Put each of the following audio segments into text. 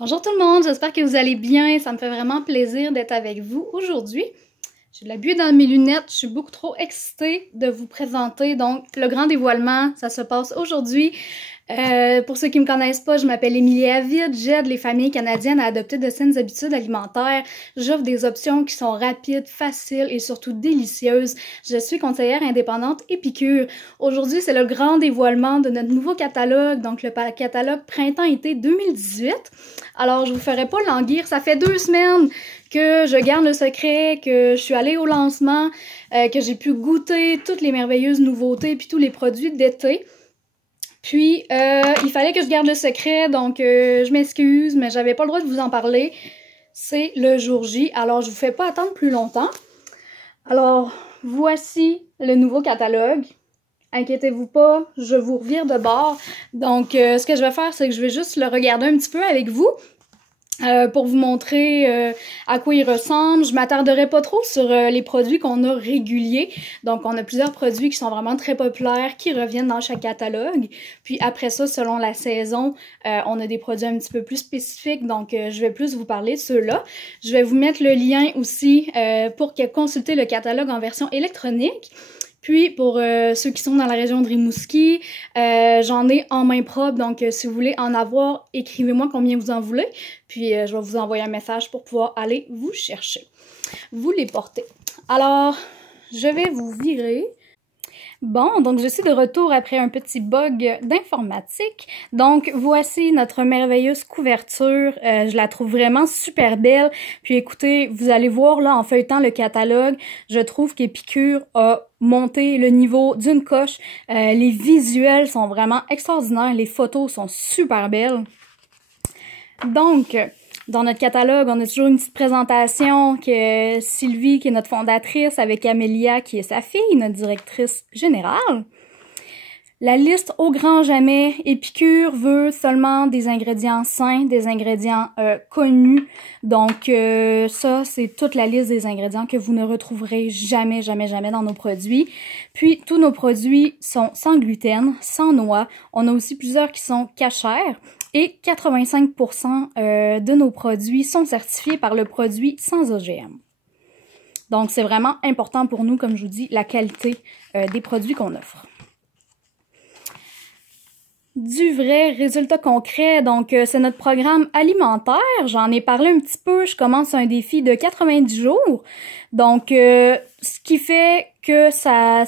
Bonjour tout le monde, j'espère que vous allez bien. Ça me fait vraiment plaisir d'être avec vous aujourd'hui. J'ai de la buée dans mes lunettes, je suis beaucoup trop excitée de vous présenter donc le grand dévoilement. Ça se passe aujourd'hui. Pour ceux qui me connaissent pas, je m'appelle Émilie Avid, j'aide les familles canadiennes à adopter de saines habitudes alimentaires. J'offre des options qui sont rapides, faciles et surtout délicieuses. Je suis conseillère indépendante Épicure. Aujourd'hui, c'est le grand dévoilement de notre nouveau catalogue, donc le catalogue Printemps-été 2018. Alors, je vous ferai pas languir, ça fait 2 semaines que je garde le secret, que je suis allée au lancement, que j'ai pu goûter toutes les merveilleuses nouveautés puis tous les produits d'été. Puis, il fallait que je garde le secret, donc je m'excuse, mais j'avais pas le droit de vous en parler. C'est le jour J, alors je vous fais pas attendre plus longtemps. Alors, voici le nouveau catalogue. Inquiétez-vous pas, je vous revire de bord. Donc, ce que je vais faire, c'est que je vais juste le regarder un petit peu avec vous. Pour vous montrer à quoi il ressemble. Je m'attarderai pas trop sur les produits qu'on a réguliers. Donc, on a plusieurs produits qui sont vraiment très populaires, qui reviennent dans chaque catalogue. Puis après ça, selon la saison, on a des produits un petit peu plus spécifiques. Donc, je vais plus vous parler de ceux-là. Je vais vous mettre le lien aussi pour consulter le catalogue en version électronique. Puis, pour ceux qui sont dans la région de Rimouski, j'en ai en main propre, donc si vous voulez en avoir, écrivez-moi combien vous en voulez, puis je vais vous envoyer un message pour pouvoir aller vous chercher, vous les porter. Alors, je vais vous virer. Bon, donc je suis de retour après un petit bug d'informatique. Donc voici notre merveilleuse couverture. Je la trouve vraiment super belle. Puis écoutez, vous allez voir là en feuilletant le catalogue, je trouve qu'Épicure a monté le niveau d'une coche. Les visuels sont vraiment extraordinaires. Les photos sont super belles. Donc, dans notre catalogue, on a toujours une petite présentation que Sylvie, qui est notre fondatrice, avec Amélia, qui est sa fille, notre directrice générale. La liste au grand jamais, Épicure veut seulement des ingrédients sains, des ingrédients connus. Donc ça, c'est toute la liste des ingrédients que vous ne retrouverez jamais, jamais, jamais dans nos produits. Puis tous nos produits sont sans gluten, sans noix. On a aussi plusieurs qui sont cachères. Et 85% de nos produits sont certifiés par le produit sans OGM. Donc, c'est vraiment important pour nous, comme je vous dis, la qualité des produits qu'on offre. Du vrai résultat concret, donc c'est notre programme alimentaire. J'en ai parlé un petit peu, je commence un défi de 90 jours. Donc, ce qui fait que ça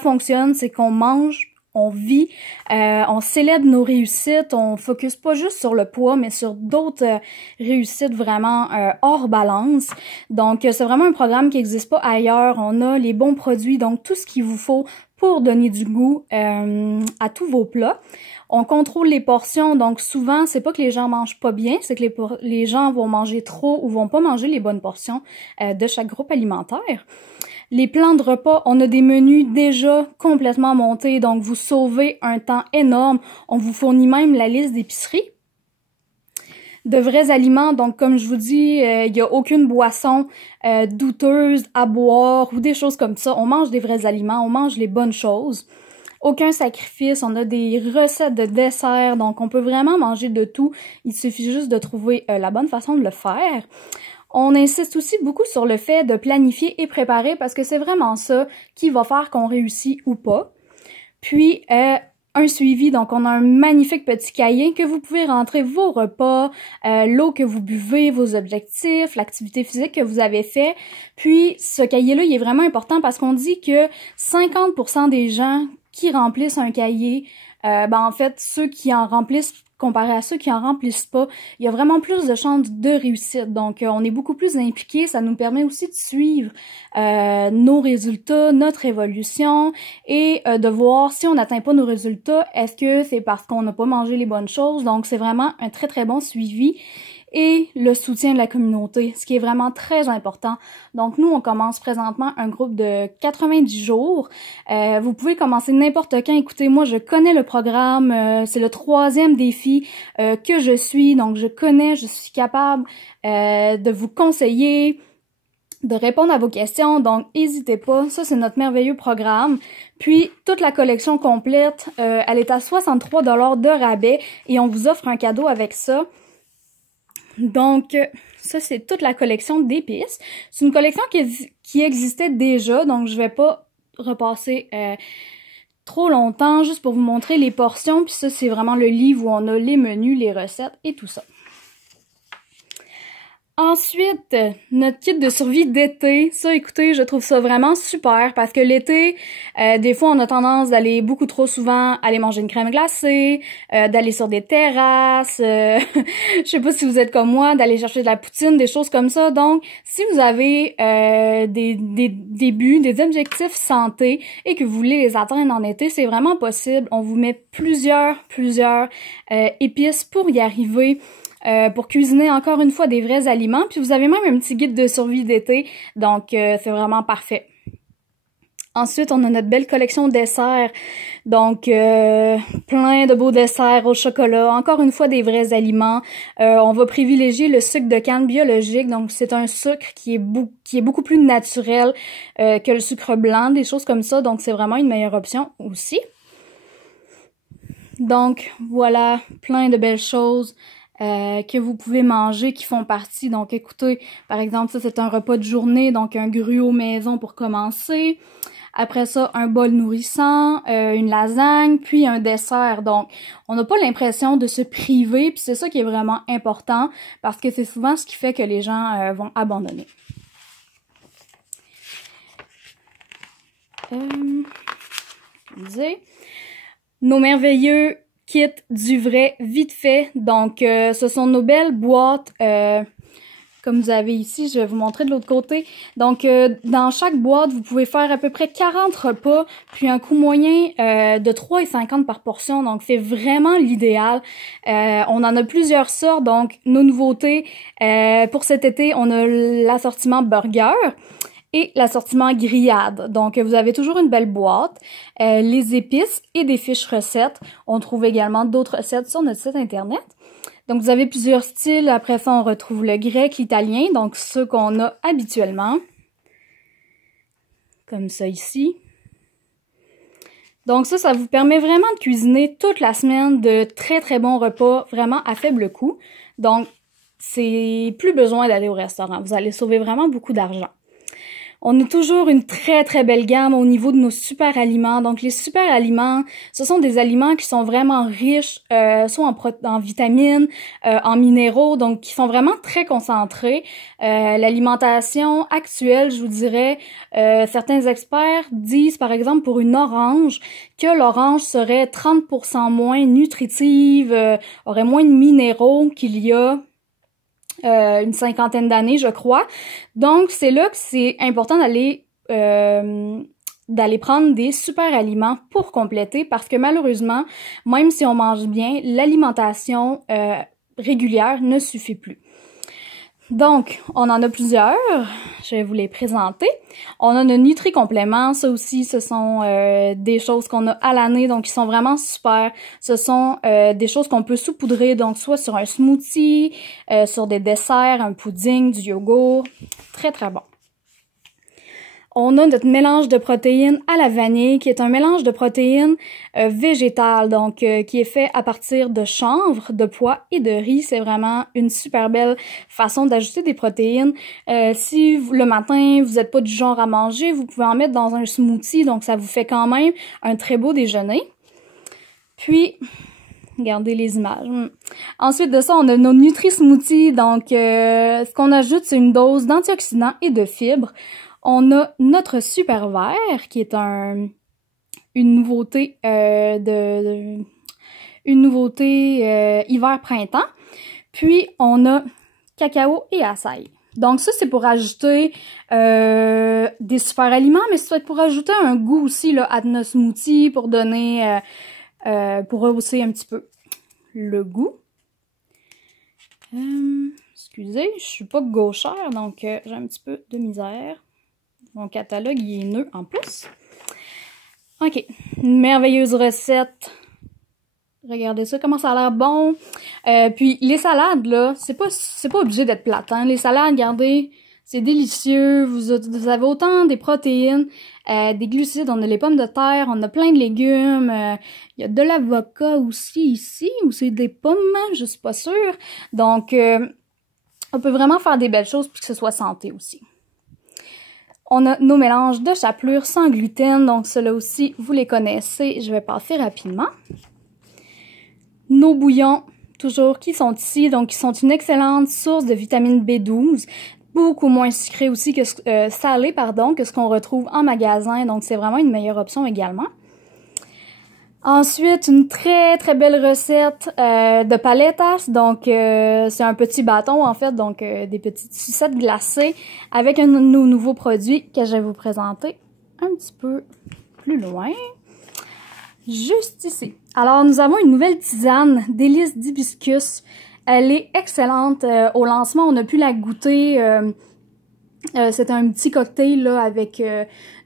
fonctionne, c'est qu'on mange, on vit, on célèbre nos réussites, on focus pas juste sur le poids, mais sur d'autres réussites vraiment hors balance. Donc, c'est vraiment un programme qui n'existe pas ailleurs. On a les bons produits, donc tout ce qu'il vous faut pour donner du goût à tous vos plats. On contrôle les portions, donc souvent, c'est pas que les gens mangent pas bien, c'est que les gens vont manger trop ou vont pas manger les bonnes portions de chaque groupe alimentaire. Les plans de repas, on a des menus déjà complètement montés, donc vous sauvez un temps énorme. On vous fournit même la liste d'épicerie. De vrais aliments, donc comme je vous dis, il n'y a aucune boisson douteuse à boire ou des choses comme ça. On mange des vrais aliments, on mange les bonnes choses. Aucun sacrifice, on a des recettes de dessert, donc on peut vraiment manger de tout. Il suffit juste de trouver la bonne façon de le faire. On insiste aussi beaucoup sur le fait de planifier et préparer parce que c'est vraiment ça qui va faire qu'on réussit ou pas. Puis, un suivi, donc on a un magnifique petit cahier que vous pouvez rentrer vos repas, l'eau que vous buvez, vos objectifs, l'activité physique que vous avez fait. Puis, ce cahier-là, il est vraiment important parce qu'on dit que 50% des gens qui remplissent un cahier, en fait, ceux qui en remplissent comparé à ceux qui en remplissent pas, il y a vraiment plus de chances de réussite. Donc, on est beaucoup plus impliqués. Ça nous permet aussi de suivre nos résultats, notre évolution et de voir si on n'atteint pas nos résultats, est-ce que c'est parce qu'on n'a pas mangé les bonnes choses. Donc, c'est vraiment un très, très bon suivi. Et le soutien de la communauté, ce qui est vraiment très important. Donc, nous, on commence présentement un groupe de 90 jours. Vous pouvez commencer n'importe quand. Écoutez, moi, je connais le programme. C'est le 3e défi que je suis. Donc, je suis capable de vous conseiller, de répondre à vos questions. Donc, n'hésitez pas. Ça, c'est notre merveilleux programme. Puis, toute la collection complète, elle est à 63 $ de rabais et on vous offre un cadeau avec ça. Donc, ça, c'est toute la collection d'épices. C'est une collection qui existait déjà, donc je vais pas repasser trop longtemps, juste pour vous montrer les portions. Puis ça, c'est vraiment le livre où on a les menus, les recettes et tout ça. Ensuite, notre kit de survie d'été. Ça, écoutez, je trouve ça vraiment super parce que l'été, des fois, on a tendance d'aller beaucoup trop souvent aller manger une crème glacée, d'aller sur des terrasses, je sais pas si vous êtes comme moi, d'aller chercher de la poutine, des choses comme ça. Donc, si vous avez des buts, des objectifs santé et que vous voulez les atteindre en été, c'est vraiment possible. On vous met plusieurs épices pour y arriver. Pour cuisiner encore une fois des vrais aliments. Puis vous avez même un petit guide de survie d'été, donc c'est vraiment parfait. Ensuite, on a notre belle collection desserts, donc plein de beaux desserts au chocolat, encore une fois des vrais aliments. On va privilégier le sucre de canne biologique, donc c'est un sucre qui est beaucoup plus naturel que le sucre blanc, des choses comme ça, donc c'est vraiment une meilleure option aussi. Donc voilà, plein de belles choses que vous pouvez manger qui font partie. Donc écoutez, par exemple, ça c'est un repas de journée, donc un gruau maison pour commencer. Après ça, un bol nourrissant, une lasagne, puis un dessert. Donc, on n'a pas l'impression de se priver, puis c'est ça qui est vraiment important, parce que c'est souvent ce qui fait que les gens vont abandonner. Nos merveilleux kit du vrai vite fait. Donc, ce sont nos belles boîtes, comme vous avez ici, je vais vous montrer de l'autre côté. Donc, dans chaque boîte, vous pouvez faire à peu près 40 repas, puis un coût moyen de 3,50 par portion. Donc, c'est vraiment l'idéal. On en a plusieurs sortes. Donc, nos nouveautés, pour cet été, on a l'assortiment burger et l'assortiment grillade. Donc, vous avez toujours une belle boîte, les épices et des fiches recettes. On trouve également d'autres recettes sur notre site internet. Donc, vous avez plusieurs styles. Après ça, on retrouve le grec, l'italien, donc ceux qu'on a habituellement. Comme ça ici. Donc ça vous permet vraiment de cuisiner toute la semaine de très bons repas, vraiment à faible coût. Donc, c'est plus besoin d'aller au restaurant. Vous allez sauver vraiment beaucoup d'argent. On a toujours une très belle gamme au niveau de nos super aliments. Donc, les super aliments, ce sont des aliments qui sont vraiment riches, soit en vitamines, en minéraux, donc qui sont vraiment très concentrés. L'alimentation actuelle, je vous dirais, certains experts disent, par exemple, pour une orange, que l'orange serait 30% moins nutritive, aurait moins de minéraux qu'il y a une cinquantaine d'années, je crois. Donc, c'est là que c'est important d'aller prendre des super aliments pour compléter parce que malheureusement, même si on mange bien, l'alimentation régulière ne suffit plus. Donc, on en a plusieurs. Je vais vous les présenter. On a nos Nutri-compléments. Ça aussi, ce sont des choses qu'on a à l'année, donc qui sont vraiment super. Ce sont des choses qu'on peut saupoudrer, donc soit sur un smoothie, sur des desserts, un pudding, du yogourt. Très bon. On a notre mélange de protéines à la vanille, qui est un mélange de protéines végétales, donc qui est fait à partir de chanvre, de pois et de riz. C'est vraiment une super belle façon d'ajouter des protéines. Si le matin, vous n'êtes pas du genre à manger, vous pouvez en mettre dans un smoothie, donc ça vous fait quand même un très beau déjeuner. Puis, regardez les images. Ensuite de ça, on a nos Nutri-smoothies, donc ce qu'on ajoute, c'est une dose d'antioxydants et de fibres. On a notre super vert, qui est une nouveauté hiver-printemps. Puis, on a cacao et açaï. Donc ça, c'est pour ajouter des super aliments, mais c'est pour ajouter un goût aussi là, à notre smoothie, pour donner, pour rehausser un petit peu le goût. Excusez, je suis pas gauchère, donc j'ai un petit peu de misère. Mon catalogue, il est neuf en plus. OK. Une merveilleuse recette. Regardez ça, comment ça a l'air bon. Puis les salades, là, c'est pas obligé d'être plate, hein. Les salades, regardez, c'est délicieux. Vous avez autant des protéines, des glucides, on a les pommes de terre, on a plein de légumes. Il y a de l'avocat aussi ici, ou c'est des pommes, je suis pas sûre. Donc, On peut vraiment faire des belles choses puis que ce soit santé aussi. On a nos mélanges de chapelure sans gluten, donc ceux-là aussi, vous les connaissez. Je vais passer rapidement. Nos bouillons, toujours, qui sont ici, donc qui sont une excellente source de vitamine B12. Beaucoup moins sucré aussi que salé, pardon, que ce qu'on retrouve en magasin, donc c'est vraiment une meilleure option également. Ensuite, une très très belle recette de paletas, donc c'est un petit bâton en fait, donc des petites sucettes glacées avec un de nos nouveaux produits que je vais vous présenter un petit peu plus loin, juste ici. Alors nous avons une nouvelle tisane délice d'hibiscus, elle est excellente. Au lancement on a pu la goûter. C'était un petit cocktail là avec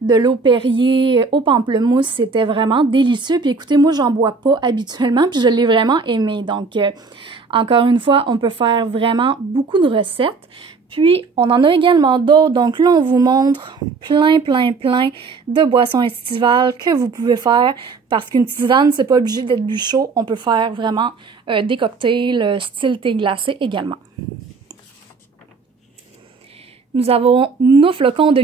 de l'eau Perrier au pamplemousse, c'était vraiment délicieux. Puis écoutez, moi j'en bois pas habituellement, puis je l'ai vraiment aimé. Donc encore une fois, on peut faire vraiment beaucoup de recettes. Puis on en a également d'autres. Donc là on vous montre plein de boissons estivales que vous pouvez faire parce qu'une tisane c'est pas obligé d'être du chaud. On peut faire vraiment des cocktails style thé glacé également. Nous avons nos flocons de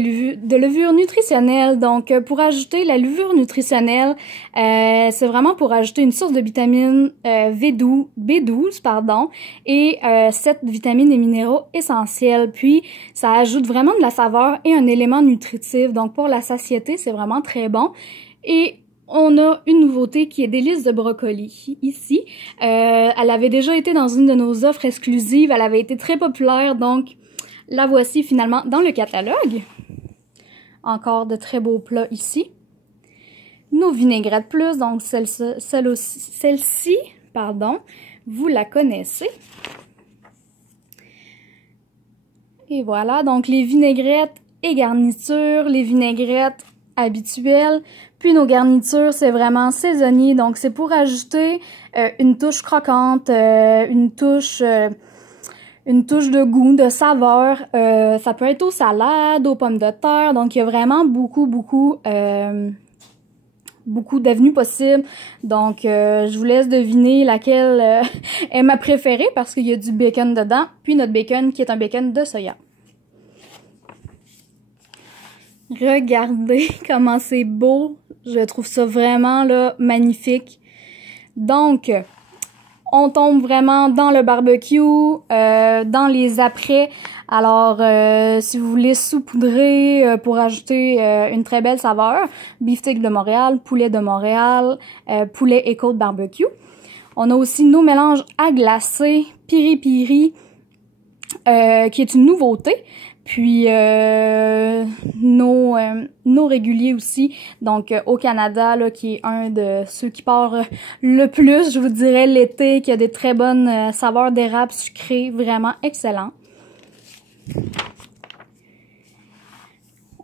levure nutritionnelle. Donc, pour ajouter la levure nutritionnelle, c'est vraiment pour ajouter une source de vitamine B12, pardon, et 7 vitamines et minéraux essentiels. Puis, ça ajoute vraiment de la saveur et un élément nutritif. Donc, pour la satiété, c'est vraiment très bon. Et on a une nouveauté qui est délice de brocoli ici. Elle avait déjà été dans une de nos offres exclusives. Elle avait été très populaire, donc la voici finalement dans le catalogue. Encore de très beaux plats ici. Nos vinaigrettes plus, donc celle-ci, pardon, vous la connaissez. Et voilà, donc les vinaigrettes et garnitures, les vinaigrettes habituelles, puis nos garnitures, c'est vraiment saisonnier, donc c'est pour ajouter une touche croquante, une touche de goût, de saveur. Ça peut être aux salades, aux pommes de terre. Donc, il y a vraiment beaucoup d'avenues possibles. Donc, je vous laisse deviner laquelle est ma préférée parce qu'il y a du bacon dedans. Puis notre bacon qui est un bacon de soya. Regardez comment c'est beau. Je trouve ça vraiment là magnifique. Donc, on tombe vraiment dans le barbecue, dans les après. Alors, si vous voulez saupoudrer pour ajouter une très belle saveur, beefsteak de Montréal, poulet de Montréal, poulet et côte barbecue. On a aussi nos mélanges à glacer, piri piri, qui est une nouveauté. Puis nos réguliers aussi, donc au Canada, là, qui est un de ceux qui part le plus, je vous dirais, l'été, qui a des très bonnes saveurs d'érable sucrées, vraiment excellent.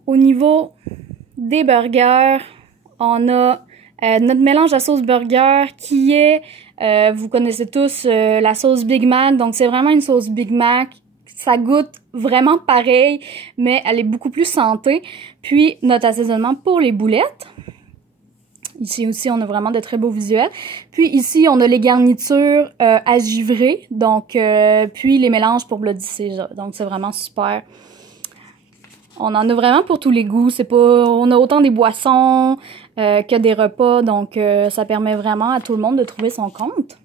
Au niveau des burgers, on a notre mélange à sauce burger qui est, vous connaissez tous la sauce Big Mac, donc c'est vraiment une sauce Big Mac. Ça goûte vraiment pareil, mais elle est beaucoup plus santé. Puis, notre assaisonnement pour les boulettes. Ici aussi, on a vraiment de très beaux visuels. Puis ici, on a les garnitures à givrer. Donc, puis les mélanges pour Bloody Caesar. Donc, c'est vraiment super. On en a vraiment pour tous les goûts. On a autant des boissons que des repas. Donc, ça permet vraiment à tout le monde de trouver son compte.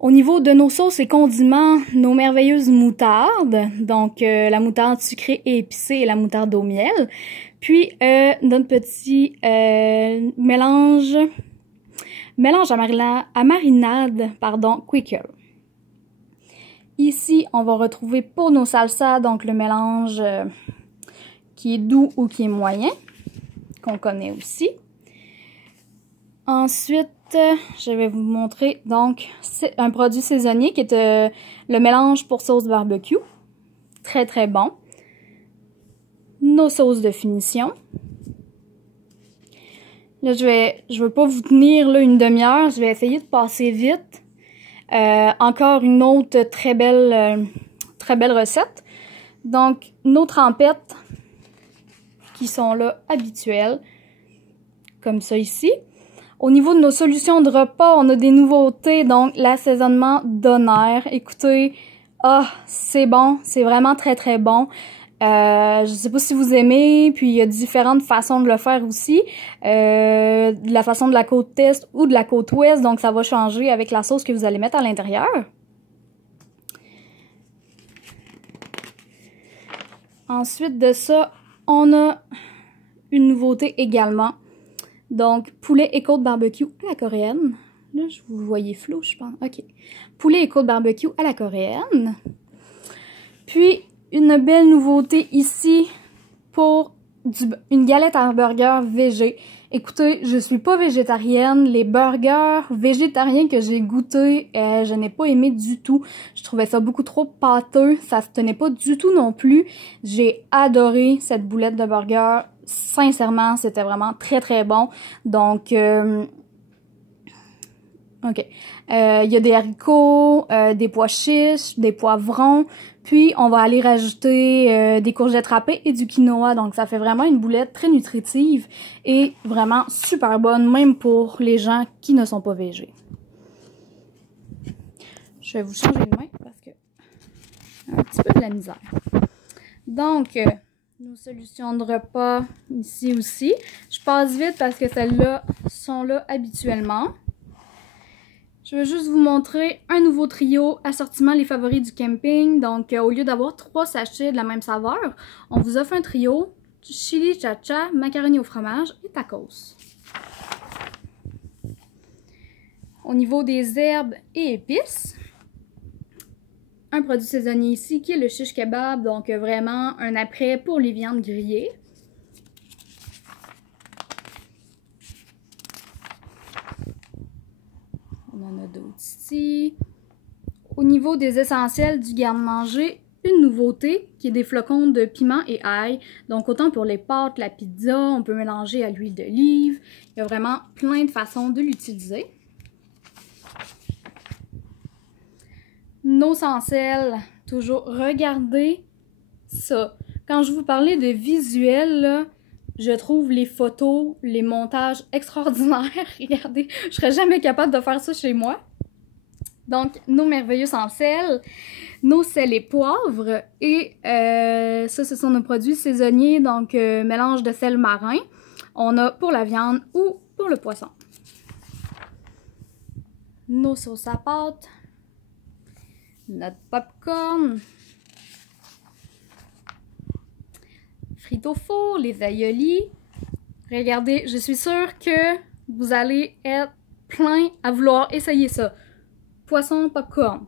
Au niveau de nos sauces et condiments, nos merveilleuses moutardes, donc la moutarde sucrée et épicée et la moutarde au miel. Puis notre petit mélange à marinade, Quaker. Ici, on va retrouver pour nos salsas, donc le mélange qui est doux ou qui est moyen, qu'on connaît aussi. Ensuite, je vais vous montrer donc un produit saisonnier qui est le mélange pour sauce barbecue. Très très bon. Nos sauces de finition. Là, je veux pas vous tenir là une demi-heure, je vais essayer de passer vite. Encore une autre très belle recette. Donc, nos trempettes qui sont là habituelles, comme ça ici. Au niveau de nos solutions de repas, on a des nouveautés, donc l'assaisonnement Donair. Écoutez, Ah, c'est bon, c'est vraiment très très bon. Je sais pas si vous aimez, puis il y a différentes façons de le faire aussi. De la façon de la côte est ou de la côte ouest, donc ça va changer avec la sauce que vous allez mettre à l'intérieur. Ensuite de ça, on a une nouveauté également. Donc, poulet et côte barbecue à la coréenne. Là, je vous voyais flou, je pense. OK. Poulet et côte barbecue à la coréenne. Puis, une belle nouveauté ici pour une galette à hamburger végé. Écoutez, je suis pas végétarienne. Les burgers végétariens que j'ai goûtés, je n'ai pas aimé du tout. Je trouvais ça beaucoup trop pâteux. Ça se tenait pas du tout non plus. J'ai adoré cette boulette de burger. Sincèrement, c'était vraiment très très bon. Donc, OK. Il y a des haricots, des pois chiches, des poivrons. Puis, on va aller rajouter des courgettes râpées et du quinoa. Donc, ça fait vraiment une boulette très nutritive et vraiment super bonne, même pour les gens qui ne sont pas végés. Je vais vous changer de main parce que un petit peu de la misère. Donc, nos solutions de repas ici aussi. Je passe vite parce que celles-là sont là habituellement. Je vais juste vous montrer un nouveau trio assortiment les favoris du camping. Donc, au lieu d'avoir 3 sachets de la même saveur, on vous offre un trio chili cha-cha, macaroni au fromage et tacos. Au niveau des herbes et épices, un produit saisonnier ici qui est le shish kebab. Donc, vraiment un après pour les viandes grillées. On en a d'autres ici. Au niveau des essentiels du garde-manger, une nouveauté qui est des flocons de piment et ail. Donc autant pour les pâtes, la pizza, on peut mélanger à l'huile d'olive. Il y a vraiment plein de façons de l'utiliser. Nos sans sel, toujours regardez ça. Quand je vous parlais de visuel, là, je trouve les photos, les montages extraordinaires. Regardez, je serais jamais capable de faire ça chez moi. Donc, nos merveilleux sans sel, nos sel et poivre. Et ça, ce sont nos produits saisonniers, donc mélange de sel marin. On a pour la viande ou pour le poisson. Nos sauces à pâte. Notre popcorn. Frites au four, les aïolis. Regardez, je suis sûre que vous allez être plein à vouloir essayer ça. Poisson popcorn.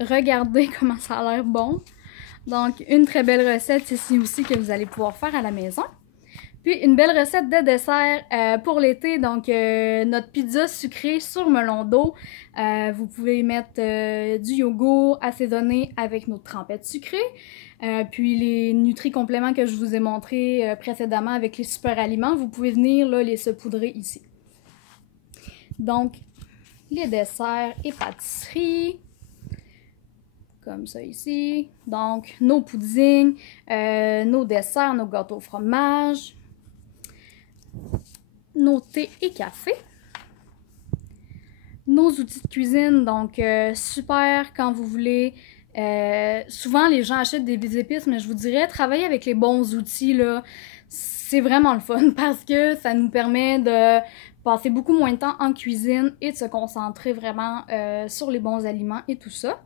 Regardez comment ça a l'air bon. Donc, une très belle recette ici aussi que vous allez pouvoir faire à la maison. Puis, une belle recette de dessert pour l'été. Donc, notre pizza sucrée sur melon d'eau. Vous pouvez mettre du yogourt assaisonné avec notre trempette sucrée. Puis, les nutri-compléments que je vous ai montrés précédemment avec les super aliments, vous pouvez venir là, les saupoudrer ici. Donc, les desserts et pâtisseries. Comme ça ici. Donc, nos puddings, nos desserts, nos gâteaux au fromage, nos thés et cafés. Nos outils de cuisine, donc super quand vous voulez. Souvent, les gens achètent des épices, mais je vous dirais, travailler avec les bons outils, là, c'est vraiment le fun parce que ça nous permet de passer beaucoup moins de temps en cuisine et de se concentrer vraiment sur les bons aliments et tout ça.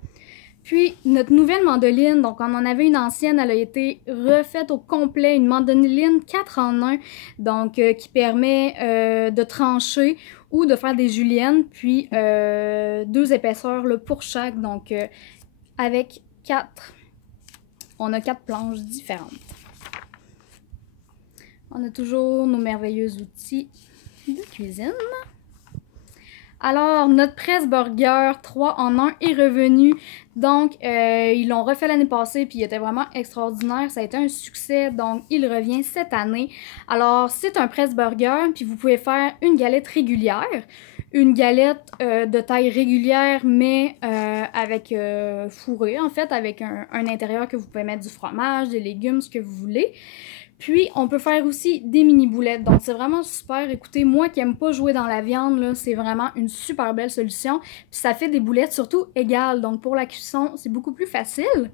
Puis, notre nouvelle mandoline, donc on en avait une ancienne, elle a été refaite au complet, une mandoline 4 en 1, donc qui permet de trancher ou de faire des juliennes, puis 2 épaisseurs là, pour chaque, donc avec 4, on a 4 planches différentes. On a toujours nos merveilleux outils de cuisine. Alors, notre presse burger 3 en 1 est revenu. Donc, ils l'ont refait l'année passée, puis il était vraiment extraordinaire. Ça a été un succès, donc il revient cette année. Alors, c'est un presse burger, puis vous pouvez faire une galette régulière, une galette de taille régulière, mais avec fourré, en fait, avec un intérieur que vous pouvez mettre du fromage, des légumes, ce que vous voulez. Puis, on peut faire aussi des mini boulettes. Donc, c'est vraiment super. Écoutez, moi qui n'aime pas jouer dans la viande, là, c'est vraiment une super belle solution. Puis, ça fait des boulettes surtout égales. Donc, pour la cuisson, c'est beaucoup plus facile.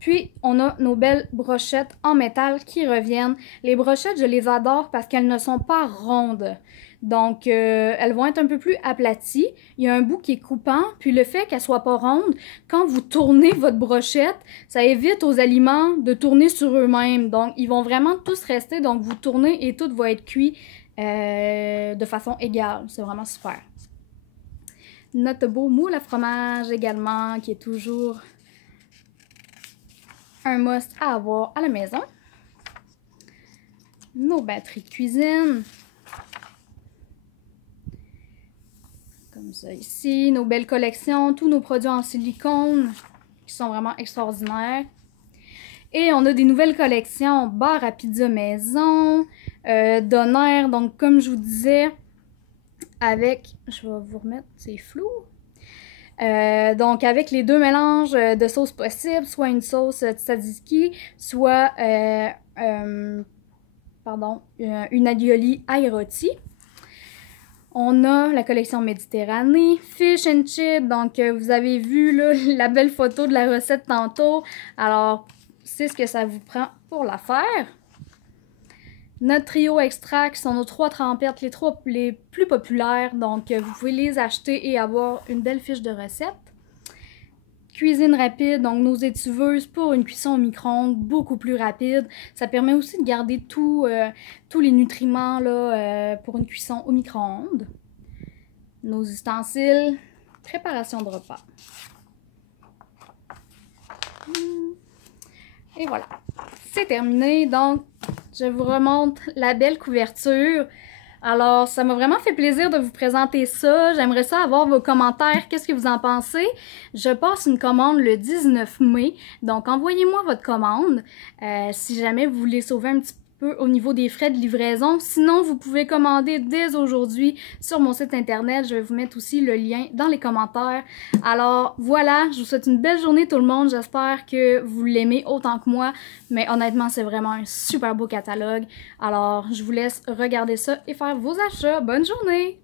Puis, on a nos belles brochettes en métal qui reviennent. Les brochettes, je les adore parce qu'elles ne sont pas rondes. Donc, elles vont être un peu plus aplaties. Il y a un bout qui est coupant. Puis, le fait qu'elles ne soient pas rondes, quand vous tournez votre brochette, ça évite aux aliments de tourner sur eux-mêmes. Donc, ils vont vraiment tous rester. Donc, vous tournez et tout va être cuit de façon égale. C'est vraiment super. Notre beau moule à fromage également, qui est toujours un must à avoir à la maison. Nos batteries de cuisine. Comme ça ici. Nos belles collections. Tous nos produits en silicone qui sont vraiment extraordinaires. Et on a des nouvelles collections. Bar à pizza maison. Doner. Donc comme je vous disais, avec... Je vais vous remettre, c'est flou. Donc, avec les deux mélanges de sauces possibles, soit une sauce tzatziki, soit une alioli ail rôti. On a la collection Méditerranée, Fish and Chips. Donc, vous avez vu là, la belle photo de la recette tantôt. Alors, c'est ce que ça vous prend pour la faire. Notre trio extra, qui sont nos 3 trempettes, les plus populaires. Donc, vous pouvez les acheter et avoir une belle fiche de recette. Cuisine rapide, donc nos étuveuses pour une cuisson au micro-ondes beaucoup plus rapide. Ça permet aussi de garder tous les nutriments là, pour une cuisson au micro-ondes. Nos ustensiles, préparation de repas. Et voilà, c'est terminé. Donc, je vous remontre la belle couverture. Alors, ça m'a vraiment fait plaisir de vous présenter ça. J'aimerais ça avoir vos commentaires. Qu'est-ce que vous en pensez? Je passe une commande le 19 mai. Donc, envoyez-moi votre commande si jamais vous voulez sauver un petit peu au niveau des frais de livraison. Sinon, vous pouvez commander dès aujourd'hui sur mon site internet. Je vais vous mettre aussi le lien dans les commentaires. Alors, voilà. Je vous souhaite une belle journée tout le monde. J'espère que vous l'aimez autant que moi. Mais honnêtement, c'est vraiment un super beau catalogue. Alors, je vous laisse regarder ça et faire vos achats. Bonne journée!